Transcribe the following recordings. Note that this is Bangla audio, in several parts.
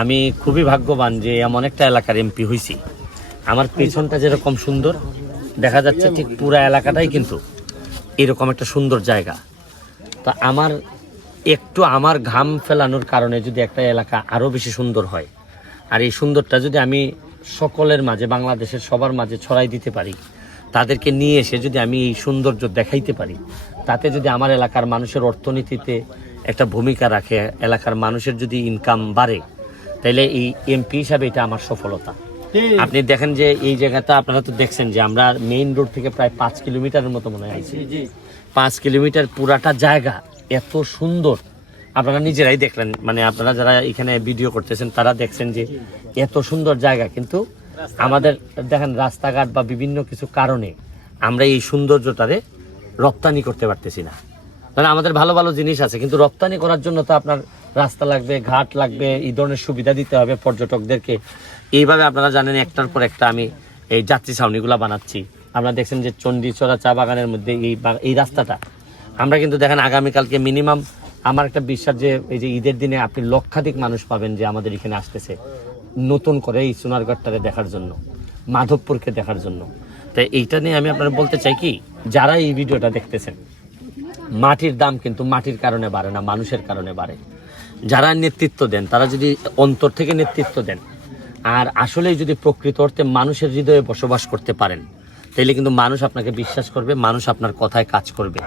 আমি খুবই ভাগ্যবান যে এমন একটা এলাকার এমপি হয়েছি আমার পেছনটা যেরকম সুন্দর, দেখা যাচ্ছে ঠিক পুরো এলাকাটাই কিন্তু এরকম একটা সুন্দর জায়গা। তা আমার, একটু আমার ঘাম ফেলানোর কারণে যদি একটা এলাকা আরও বেশি সুন্দর হয়, আর এই সুন্দরটা যদি আমি সকলের মাঝে, বাংলাদেশের সবার মাঝে ছড়াই দিতে পারি, তাদেরকে নিয়ে এসে যদি আমি এই সৌন্দর্য দেখাইতে পারি, তাতে যদি আমার এলাকার মানুষের অর্থনীতিতে একটা ভূমিকা রাখে, এলাকার মানুষের যদি ইনকাম বাড়ে তাহলে এই এমপি হিসাবে এটা আমার সফলতা। আপনি দেখেন যে এই জায়গাটা আপনারা তো দেখছেন যে আমরা মেইন রোড থেকে প্রায় পাঁচ কিলোমিটারের মতো মনে হয়। পাঁচ কিলোমিটার পুরাটা জায়গা এত সুন্দর। আপনারা নিজেরাই দেখলেন মানে আপনারা যারা এখানে ভিডিও করতেছেন তারা দেখছেন যে এত সুন্দর জায়গা। কিন্তু আমাদের দেখেন রাস্তাঘাট বা বিভিন্ন কিছু কারণে আমরা এই সৌন্দর্যটারে রপ্তানি করতে পারতেছি না। আমাদের ভালো ভালো জিনিস আছে কিন্তু রপ্তানি করার জন্য তো আপনার রাস্তা লাগবে, ঘাট লাগবে, এই ধরনের সুবিধা দিতে হবে পর্যটকদেরকে। এইভাবে আপনারা জানেন একটার পর একটা আমি এই যাত্রী ছাউনিগুলো বানাচ্ছি। আপনারা দেখছেন যে চণ্ডীচড়া চা বাগানের মধ্যে এই এই রাস্তাটা। আমরা কিন্তু দেখেন আগামীকালকে মিনিমাম আমার একটা বিশ্বাস যে এই যে ঈদের দিনে আপনি লক্ষাধিক মানুষ পাবেন যে আমাদের এখানে আসতেছে। নতুন করে এই সোনারগড়টারে দেখার জন্য, মাধবপুরকে দেখার জন্য। তাই এইটা নিয়ে আমি আপনারা বলতে চাই কি, যারা এই ভিডিওটা দেখতেছেন, মাটির দাম কিন্তু মাটির কারণে বাড়ে না, মানুষের কারণে বাড়ে। যারা নেতৃত্ব দেন, তারা যদি অন্তর থেকে নেতৃত্ব দেন, আর আসলেই যদি প্রকৃত অর্থে মানুষের হৃদয়ে বসবাস করতে পারেন তাহলে কিন্তু মানুষ আপনাকে বিশ্বাস করবে, মানুষ আপনার কথায় কাজ করবে।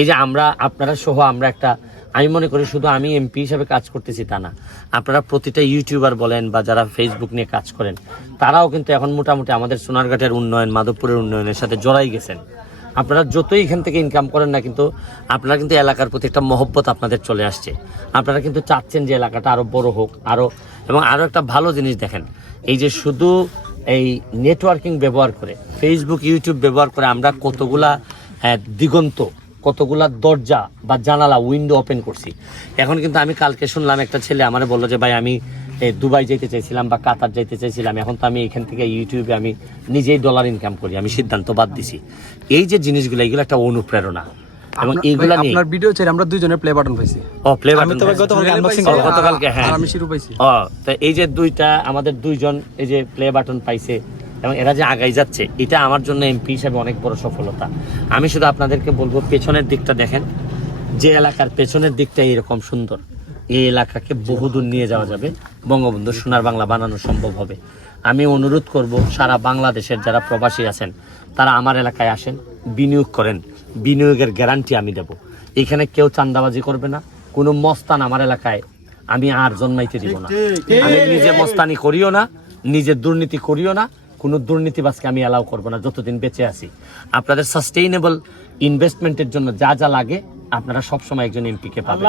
এই যে আমরা, আপনারা সহ আমরা একটা, আমি মনে করি শুধু আমি এমপি হিসাবে কাজ করতেছি তা না, আপনারা প্রতিটা ইউটিউবার বলেন বা যারা ফেসবুক নিয়ে কাজ করেন, তারাও কিন্তু এখন মোটামুটি আমাদের সোনারঘাটের উন্নয়ন, মাধবপুরের উন্নয়নের সাথে জড়াই গেছেন। আপনারা যতই এখান থেকে ইনকাম করেন না কিন্তু আপনারা কিন্তু এলাকার প্রতি একটা মহব্বত আপনাদের চলে আসছে। আপনারা কিন্তু চাচ্ছেন যে এলাকাটা আরও বড় হোক আরও এবং আরও একটা ভালো জিনিস দেখেন, এই যে শুধু এই নেটওয়ার্কিং ব্যবহার করে ফেসবুক ইউটিউব ব্যবহার করে আমরা কতগুলা দিগন্ত, কতগুলা দরজা বা জানালা উইন্ডো ওপেন করছি। এখন কিন্তু আমি কালকে শুনলাম একটা ছেলে আমার বলল যে, ভাই, আমি দুবাই যেতে চাইছিলাম বা কাতার যেতে চাইছিলাম এখন তো আমি এখান থেকে ইউটিউবে আমি নিজেই ডলার ইনকাম করি আমি সিদ্ধান্ত বাদ দিছি। এই যে জিনিসগুলো এগুলো একটা অনুপ্রেরণা। এবং এইগুলা নিয়ে আপনার ভিডিও ছেড়ে আমরা দুইজনের প্লে বাটন পাইছি। ও প্লে আমি তো গতকালকে ও, করলাম। গতকালকে হ্যাঁ। আমি শিরু পাইছি। ও তো এই যে দুইটা আমাদের দুইজন এই যে প্লে বাটন পাইছে এবং এরা যে আগাই যাচ্ছে এটা আমার জন্য এমপি হিসাবে অনেক বড় সফলতা। আমি শুধু আপনাদেরকে বলব পেছনের দিকটা দেখেন। যে এলাকার পেছনের দিকটা এরকম সুন্দর। এই এলাকাকে বহুদূর নিয়ে যাওয়া যাবে। বঙ্গবন্ধু সোনার বাংলা বানানো সম্ভব হবে। আমি অনুরোধ করব, সারা বাংলাদেশের যারা প্রবাসী আছেন, তারা আমার এলাকায় আসেন, বিনিয়োগ করেন। বিনিয়োগের গ্যারান্টি আমি দেব। এখানে কেউ চান্দাবাজি করবে না, কোনো মস্তান আমার এলাকায় আমি আর জন্মাইতে দিব না। আমি নিজে মস্তানি করিও না, নিজে দুর্নীতি করিও না, কোনো দুর্নীতিবাজকে আমি অ্যালাউ করব না, যতদিন বেঁচে আছি। আপনাদের সাস্টেইনেবল ইনভেস্টমেন্টের জন্য যা যা লাগে আপনারা সবসময় একজন এমপিকে পাবেন।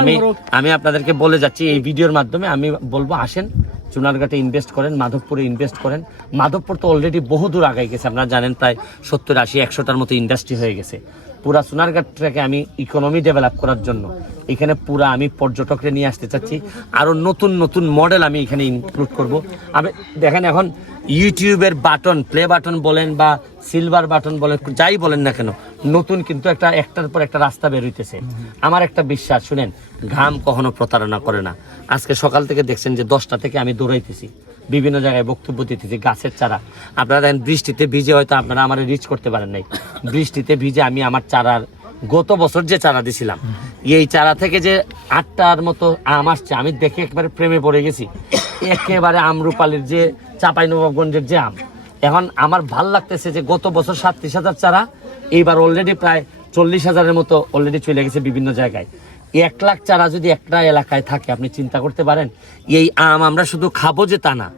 আমি আমি আপনাদেরকে বলে যাচ্ছি এই ভিডিওর মাধ্যমে। আমি বলব আসেন চুনারঘাটে ইনভেস্ট করেন মাধবপুরে ইনভেস্ট করেন। মাধবপুর তো অলরেডি বহু দূর আগাই গেছে আপনারা জানেন প্রায় সত্তর আশি একশোটার মতো ইন্ডাস্ট্রি হয়ে গেছে। পুরা সোনারঘাটটাকে আমি ইকোনমি ডেভেলপ করার জন্য এখানে পুরা আমি পর্যটকরে নিয়ে আসতে চাচ্ছি। আরও নতুন নতুন মডেল আমি এখানে ইনক্লুড করব। আমি দেখেন এখন ইউটিউবের বাটন প্লে বাটন বলেন বা সিলভার বাটন বলেন যাই বলেন না কেন, নতুন কিন্তু একটা, একটার পর একটা রাস্তা বের হইতেছে। আমার একটা বিশ্বাস, শুনেন, ঘাম কখনো প্রতারণা করে না। আজকে সকাল থেকে দেখছেন যে দশটা থেকে আমি দৌড়াইতেছি। বিভিন্ন জায়গায় বক্তব্য দিতেছি গাছের চারা। আপনারা দেখেন, বৃষ্টিতে ভিজে হয়তো আপনারা আমার রিচ করতে পারেন নাই। বৃষ্টিতে ভিজে আমি আমার চারার, গত বছর যে চারা দিছিলাম, এই চারা থেকে যে আটটার মতো আম আসছে, আমি দেখে একবারে প্রেমে পড়ে গেছি। একেবারে আমরুপালির যে চাপাই নবাবগঞ্জের যে আম এখন আমার ভালো লাগতেছে যে গত বছর সাতত্রিশ হাজার চারা, এইবার অলরেডি প্রায় চল্লিশ হাজারের মতো অলরেডি চলে গেছে বিভিন্ন জায়গায়। এক লাখ চারা যদি একটা এলাকায় থাকে, আপনি চিন্তা করতে পারেন, এই আম আমরা শুধু খাব যে তা না,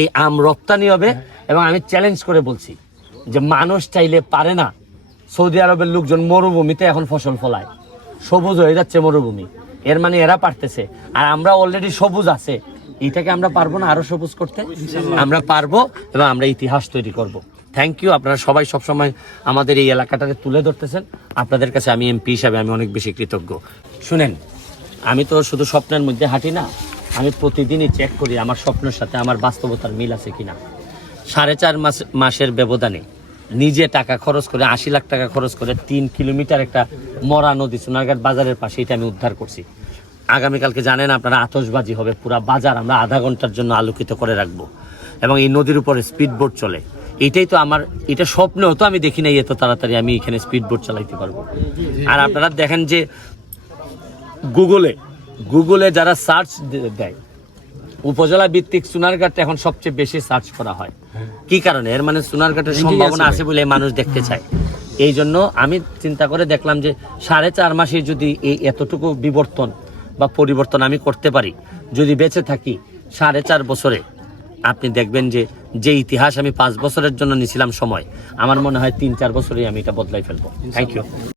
এই আম রপ্তানি হবে এবং আমি চ্যালেঞ্জ করে বলছি যে মানুষ চাইলে পারে না, সৌদি আরবের লোকজন মরুভূমিতে এখন ফসল ফলায়। সবুজ হয়ে যাচ্ছে মরুভূমি। এর মানে এরা পারতেছে। আর আমরা অলরেডি সবুজ আছে। এটাকে আমরা পারব না আরও সবুজ করতে। আমরা পারব এবং আমরা ইতিহাস তৈরি করব। থ্যাংক ইউ আপনারা সবাই সবসময় আমাদের এই এলাকাটাকে তুলে ধরতেছেন। আপনাদের কাছে আমি এমপি হিসাবে আমি অনেক বেশি কৃতজ্ঞ। শুনেন, আমি তো শুধু স্বপ্নের মধ্যে হাঁটি না, আমি প্রতিদিনই চেক করি আমার স্বপ্নের সাথে আমার বাস্তবতার মিল আছে কিনা। সাড়ে চার মাস, মাসের ব্যবধানে নিজে টাকা খরচ করে, আশি লাখ টাকা খরচ করে তিন কিলোমিটার একটা মরা নদী সোনারঘাট বাজারের পাশে এটা আমি উদ্ধার করছি। আগামীকালকে জানেন আপনারা আতশবাজি হবে পুরা বাজার আমরা আধা ঘণ্টার জন্য আলোকিত করে রাখব। এবং এই নদীর উপরে স্পিড বোট চলে। এটাই তো আমার এটা স্বপ্নেও তো আমি দেখি নাই এত তাড়াতাড়ি আমি এখানে স্পিড বোট চালাইতে পারব। আর আপনারা দেখেন যে গুগলে গুগলে যারা সার্চ দেয় উপজেলা ভিত্তিক সোনারঘাট এখন সবচেয়ে বেশি সার্চ করা হয়। কি কারণে? এর মানে সোনারঘাটের সম্ভাবনা আছে বলে মানুষ দেখতে চায়। এই জন্য আমি চিন্তা করে দেখলাম যে সাড়ে চার মাসে যদি এই এতটুকু বিবর্তন বা পরিবর্তন আমি করতে পারি। যদি বেঁচে থাকি সাড়ে চার বছরে, আপনি দেখবেন যে যে ইতিহাস আমি পাঁচ বছরের জন্য নিছিলাম সময়, আমার মনে হয় তিন চার বছরেই আমি এটা বদলাই ফেলব। Thank you